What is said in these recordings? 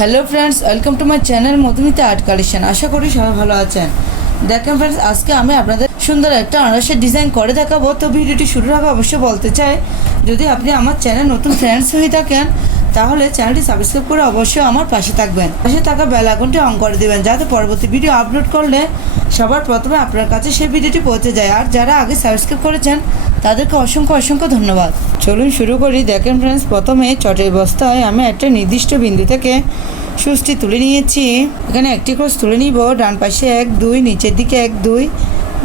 Hello friends, welcome to my channel Madhumita art collection. আশা করি সবাই ভালো আছেন। দেখেন ফ্রেন্ডস, আজকে আমি আপনাদের সুন্দর একটা আনারসের ডিজাইন করে দেখাবো। তো ভিডিওটি শুরুর আগে অবশ্যই বলতে চাই, যদি আপনি আমার চ্যানেল নতুন ফ্রেন্ডস হয়ে থাকেন তাহলে চ্যানেলটি সাবস্ক্রাইব করে অবশ্যই আমার পাশে থাকবেন। পাশে থাকা বেল আইকনটি অন করে দেবেন, যাতে পরবর্তী ভিডিও আপলোড করলে সবার প্রথমে আপনার কাছে সেই ভিডিওটি পৌঁছে যায়। আর যারা আগে সাবস্ক্রাইব করেছেন তাদেরকে অসংখ্য অসংখ্য ধন্যবাদ। চলুন শুরু করি। দেখেন ফ্রেন্ডস, প্রথমে চটের বস্তায় আমি একটা নির্দিষ্ট বিন্দু থেকে সুচটি তুলে নিয়েছি। এখানে একটি ক্রস তুলে নিব। ডান পাশে 1 2, নিচের দিকে 1 2,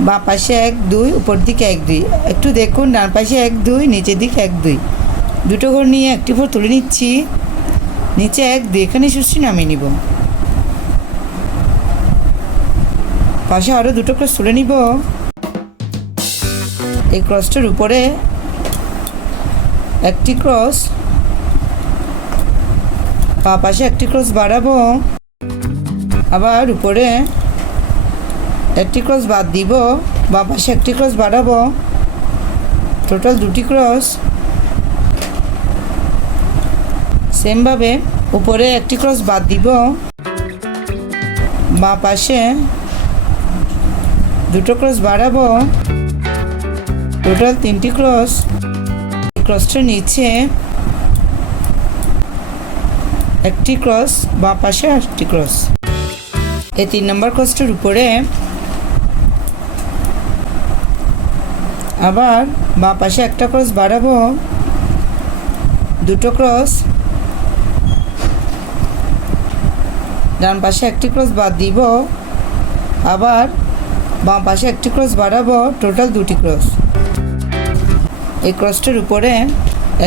বাঁ পাশে 1 2, উপর দিকে 1 2। একটু দেখুন, ডান পাশে 1 2, নিচের দিকে 1 2, দুটো ঘর নিয়ে একটি ঘর তুলে নিচ্ছি। নিচে 1 2, এখানে সুচটি নামিয়ে নিব। পাশে আরও দুটো ক্রস তুলে নিব। এই ক্রসটার উপরে একটি ক্রস, বাঁ পাশে একটি ক্রস বাড়াবো, আবার উপরে একটি ক্রস বাদ দিব, বাঁ পাশে একটি ক্রস বাড়াবো, টোটাল দুটি ক্রস। সেমভাবে উপরে একটি ক্রস বাদ দিব, বাঁ পাশে দুটো ক্রস বাড়াবো, টোটাল 3টি ক্রস। ক্রসটার নিচে একটি ক্রস, বাঁ পাশে একটি ক্রস। এই 3 নম্বর ক্রসটার উপরে আবার বাঁ পাশে একটা ক্রস বাড়াবো, দুটো ক্রস, ডান পাশে একটি ক্রস বাদ দিব, আবার বাঁ পাশে একটি ক্রস বাড়াবো, টোটাল 2টি ক্রস। এই ক্রসটার উপরে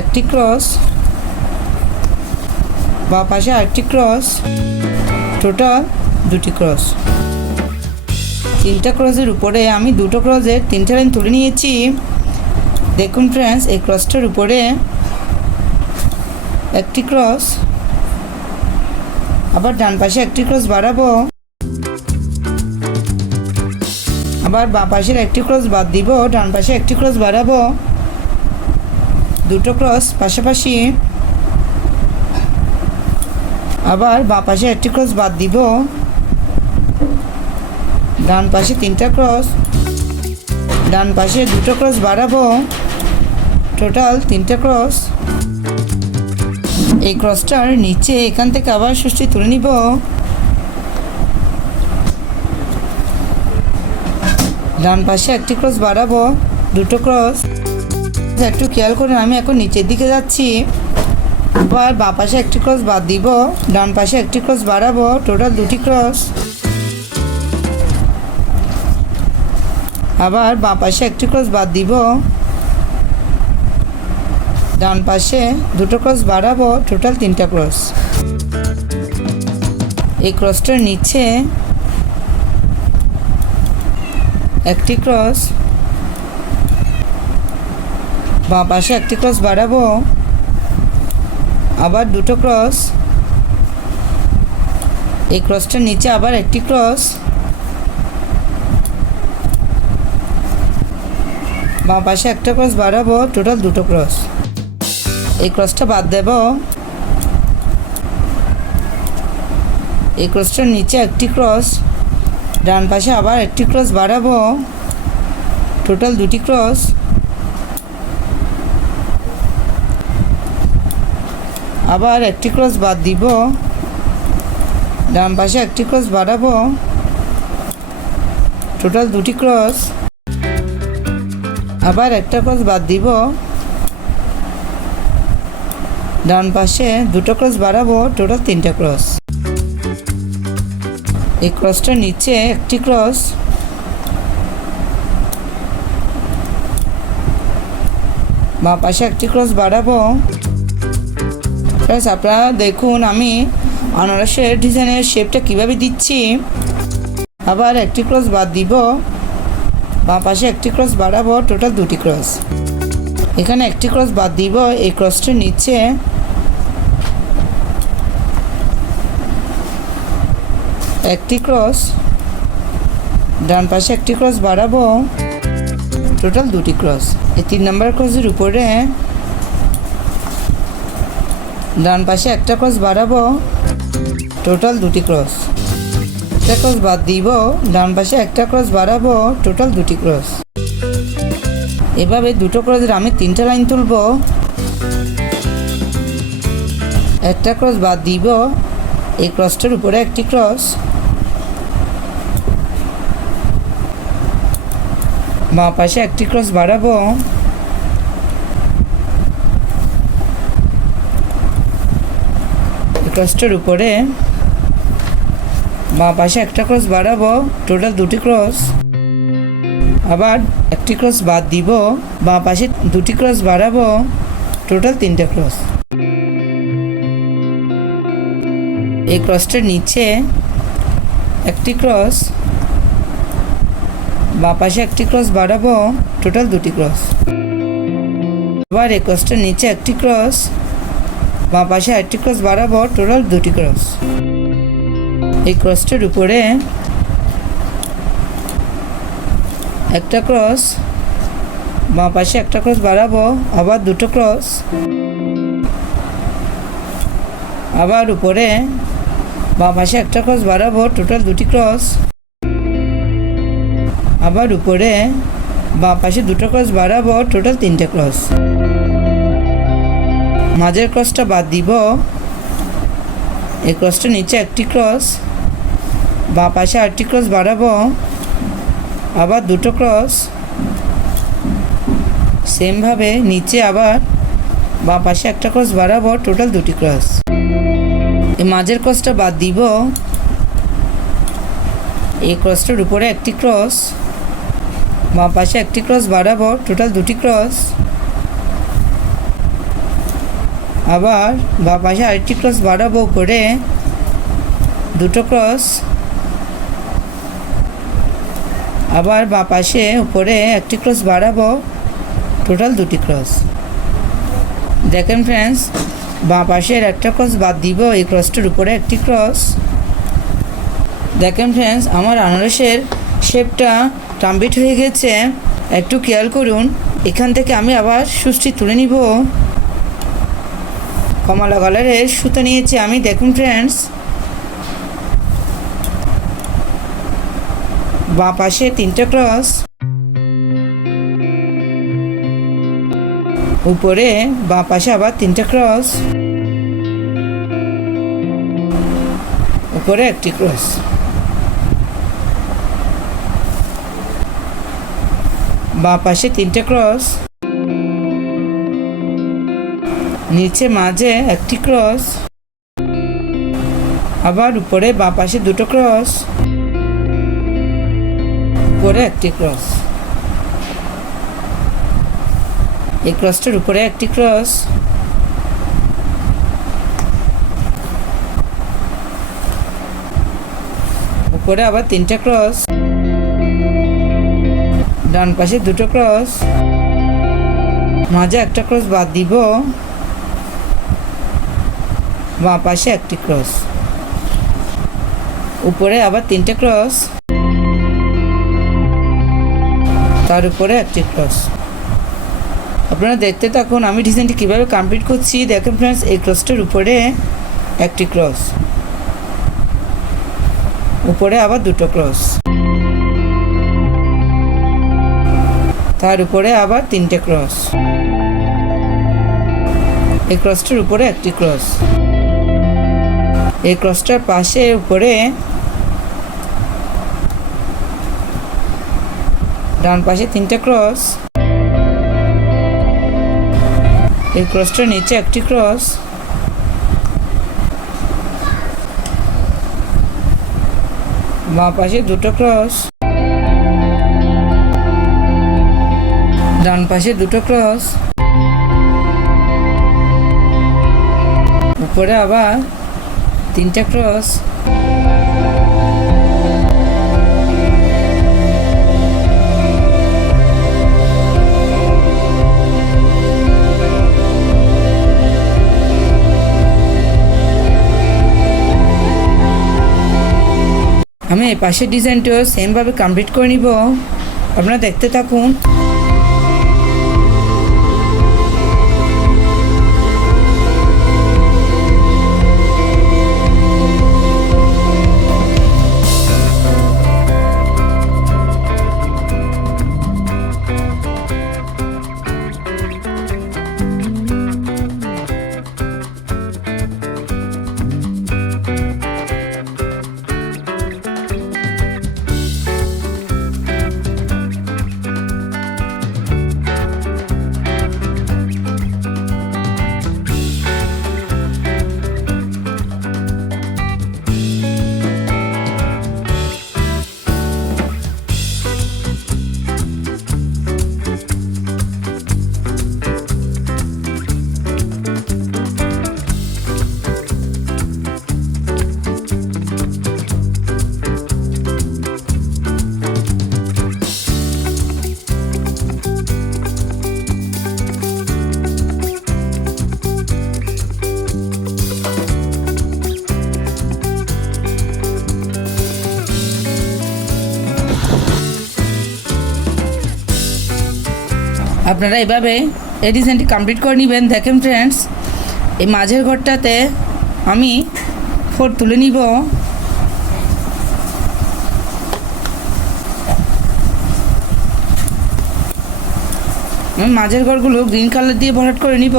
একটি ক্রস, বাঁ পাশে আরেকটি ক্রস, টোটাল 2টি ক্রস। 3টা ক্রসের উপরে আমি দুটো ক্রসের 3টে লাইন তুলে নিয়েছি। দেখুন ফ্রেন্ডস, এই ক্রসটার উপরে একটি ক্রস, আবার ডান পাশে একটি ক্রস বাড়াবো, আবার বাঁ পাশের একটি ক্রস বাদ দিব, ডান পাশে একটি ক্রস বাড়াবো, দুটো ক্রস পাশাপাশি, আবার বাঁ পাশে একটি ক্রস বাদ দিব, ডান পাশে 3টা ক্রস, ডান পাশে দুটো ক্রস বাড়াবো, টোটাল 3টে ক্রস। এই ক্রসটার নিচে এখান থেকে আবার সুচটি তুলে নিব। ডান পাশে একটি ক্রস বাড়াবো, দুটো ক্রস। একটু খেয়াল করে আমি এখন নিচের দিকে যাচ্ছি। আবার বাঁ পাশে একটি ক্রস বাদ দিব, ডান পাশে একটি ক্রস বাড়াবো, টোটাল 2টি ক্রস। আবার বাঁ পাশে একটি ক্রস বাদ দিব, ডান পাশে দুটো ক্রস বাড়াবো, টোটাল 3টা ক্রস। এই ক্রসটার নিচে একটি ক্রস, বাঁ পাশে একটি ক্রস বাড়াবো, আবার দুটো ক্রস। এই ক্রসটার নিচে আবার একটি ক্রস, বাঁ পাশে একটা ক্রস বাড়াবো, টোটাল 2টো ক্রস। এই ক্রসটা বাদ দেব। এই ক্রসটার নিচে একটি ক্রস, ডান পাশে আবার একটি ক্রস বাড়াবো, টোটাল 2টি ক্রস। আবার একটি ক্রস বাদ দিব, ডান পাশে একটি ক্রস বাড়াবো, টোটাল 2টি ক্রস। আবার একটা ক্রস বাদ দিব, ডান পাশে দুটো ক্রস বাড়াবো, টোটাল 3টে ক্রস। এই ক্রসটার নিচে একটি ক্রস, বাঁ পাশে একটি ক্রস বাড়াবো। ফ্রেন্ডস, আপনারা দেখুন আমি আনারসের ডিজাইনের শেপটা কিভাবে দিচ্ছি। আবার একটি ক্রস বাদ দিব, বাঁ পাশে একটি ক্রস বাড়াবো, টোটাল 2টি ক্রস। এখানে একটি ক্রস বাদ দিব। এই ক্রসটার নিচে একটি ক্রস, ডান পাশে একটি ক্রস বাড়াবো, টোটাল 2টি ক্রস। এই 3 নম্বর ক্রসের উপরে ডান পাশে একটা ক্রস বাড়াবো, টোটাল দুটি ক্রস। একটা ক্রস বাদ দিব, ডান পাশে একটা ক্রস বাড়াবো, টোটাল দুটি ক্রস। এভাবে দুটো ক্রসের আমি 3টা লাইন তুলব। একটা ক্রস বাদ দিব, এই ক্রসটার উপরে একটি ক্রস, বাঁ পাশে একটি ক্রস বাড়াবো, ক্রসটার উপরে বাঁ পাশে একটা ক্রস বাড়াবো, টোটাল দুটি ক্রস। আবার একটি ক্রস বাদ দিব, বাঁ পাশে দুটি ক্রস বাড়াবো, টোটাল 3টে ক্রস। এই ক্রসটার নিচে একটি ক্রস, বাঁ পাশে একটি ক্রস বাড়াবো, টোটাল দুটি ক্রস। আবার এই ক্রসটার নিচে একটি ক্রস, বাঁ পাশে একটি ক্রস বাড়াবো, টোটাল দুটি ক্রস। এই ক্রসটার উপরে একটা ক্রস, বাঁ পাশে একটা ক্রস বাড়াবো, আবার দুটো ক্রস, আবার উপরে বাঁ পাশে একটা ক্রস বাড়াবো, টোটাল দুটি ক্রস। আবার উপরে বাঁ পাশে দুটো ক্রস বাড়াবো, টোটাল 3টে ক্রস। মাঝের ক্রসটা বাদ দিব, এই ক্রসটার নিচে একটি ক্রস, বাঁ পাশে আরেকটি ক্রস বাড়াবো, আবার দুটো ক্রস, সেমভাবে নিচে আবার বাঁ পাশে একটা ক্রস বাড়াবো, টোটাল দুটি ক্রস। এই মাঝের ক্রসটা বাদ দিব, এই ক্রসটার উপরে একটি ক্রস, বাঁ পাশে একটি ক্রস বাড়াবো, টোটাল দুটি ক্রস। আবার বাঁ পাশে আরেকটি ক্রস বাড়াবো, উপরে দুটো ক্রস, আবার বাঁ পাশে উপরে একটি ক্রস বাড়াবো, টোটাল দুটি ক্রস। দেখেন ফ্রেন্ডস, বাঁ পাশের একটা ক্রস বাদ দিব, এই ক্রসটার উপরে একটি ক্রস। দেখেন ফ্রেন্ডস, আমার আনারসের শেপটা কমপ্লিট হয়ে গেছে। একটু খেয়াল করুন, এখান থেকে আমি আবার সুচটি তুলে নিব। কমলা কালারের সুতো নিয়েছি আমি। দেখুন ফ্রেন্ডস, বাঁ পাশে 3টে ক্রস, উপরে বাঁ পাশে আবার 3টে ক্রস, উপরে একটি ক্রস। বাঁ পাশে 3টে ক্রস, নিচে মাঝে একটি ক্রস, আবার উপরে বাঁ পাশে দুটো ক্রস, উপরে একটি ক্রস। এই ক্রসটার উপরে একটি ক্রস, উপরে আবার 3টে ক্রস, ডান পাশে দুটো ক্রস, মাঝে একটা ক্রস বাদ দিব, বাঁ পাশে একটি ক্রস, উপরে আবার 3টে ক্রস, তার উপরে একটি ক্রস। আপনারা দেখতে থাকুন আমি ডিজাইনটি কীভাবে কমপ্লিট করছি। দেখেন ফ্রেন্ডস, এই ক্রসটার উপরে একটি ক্রস, উপরে আবার দুটো ক্রস, তার উপরে আবার 3টে ক্রস, এই ক্রসটার উপরে একটি ক্রস, এই ক্রসটার পাশে উপরে ডান পাশে 3টে ক্রস, এই ক্রসটার নিচে একটি ক্রস, বাঁ পাশে দুটো ক্রস, ডান পাশে দুটো ক্রস, উপরে আবার 3টে ক্রস, আমি এই পাশের ডিজাইনটাও সেমভাবে কমপ্লিট করে নিব। আপনারা দেখতে থাকুন। আপনারা এভাবে এই ডিজাইনটি কমপ্লিট করে নেবেন। দেখেন ফ্রেন্ডস, এই মাঝের ঘরটাতে আমি 4 তুলে নিব। মাঝের ঘরগুলো গ্রিন কালার দিয়ে ভরাট করে নিব।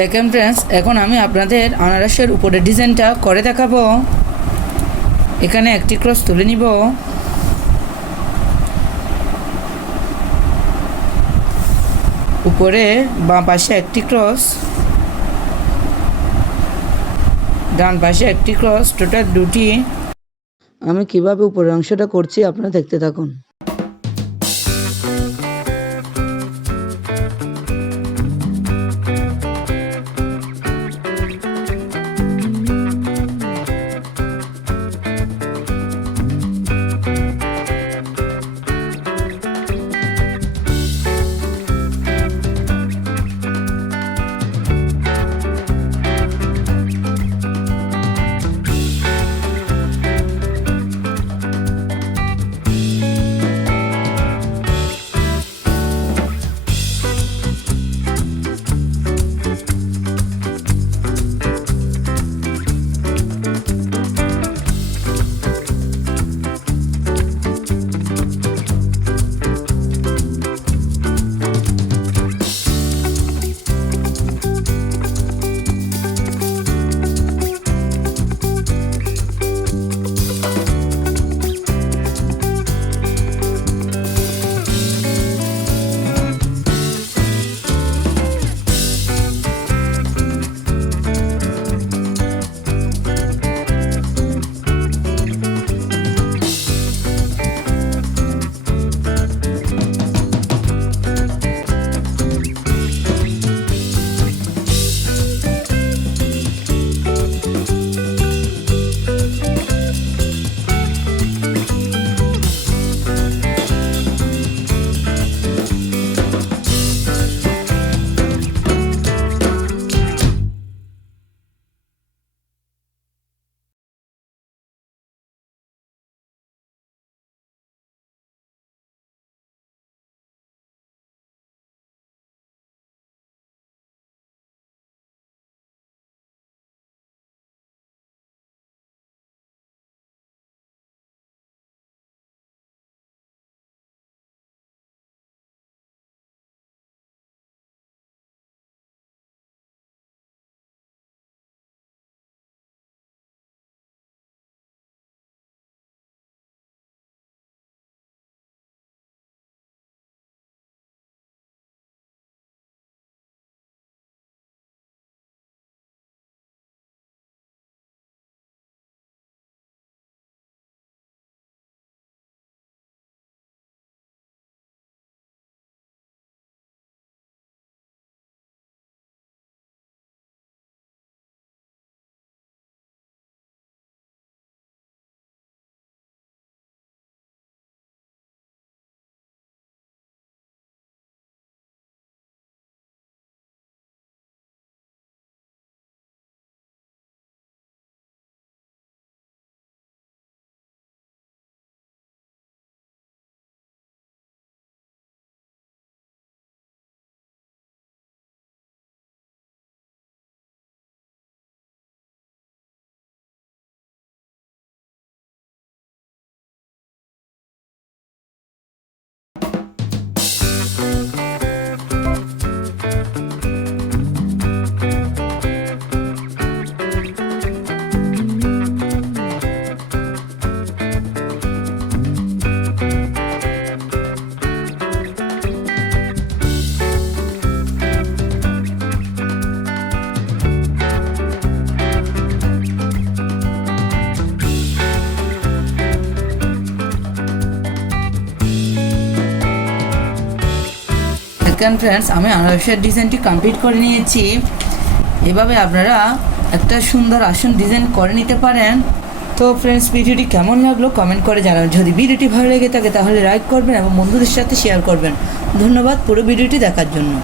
দেখেন ফ্রেন্ডস, এখন আমি আপনাদের আনারসের উপরে ডিজাইনটা করে দেখাবো। এখানে একটি ক্রস তুলে নিব। উপরে বাম পাশে একটি ক্রস, ডান পাশে একটি ক্রস, টোটাল 2টি। আমি কিভাবে উপরের অংশটা করছি আপনারা দেখতে থাকুন। দেখেন ফ্রেন্ডস, আমি আনারসের ডিজাইনটি কমপ্লিট করে নিয়েছি। এভাবে আপনারা একটা সুন্দর আসন ডিজাইন করে নিতে পারেন। তো ফ্রেন্ডস, ভিডিওটি কেমন লাগলো কমেন্ট করে জানাবেন। যদি ভিডিওটি ভালো লেগে থাকে তাহলে লাইক করবেন এবং বন্ধুদের সাথে শেয়ার করবেন। ধন্যবাদ পুরো ভিডিওটি দেখার জন্য।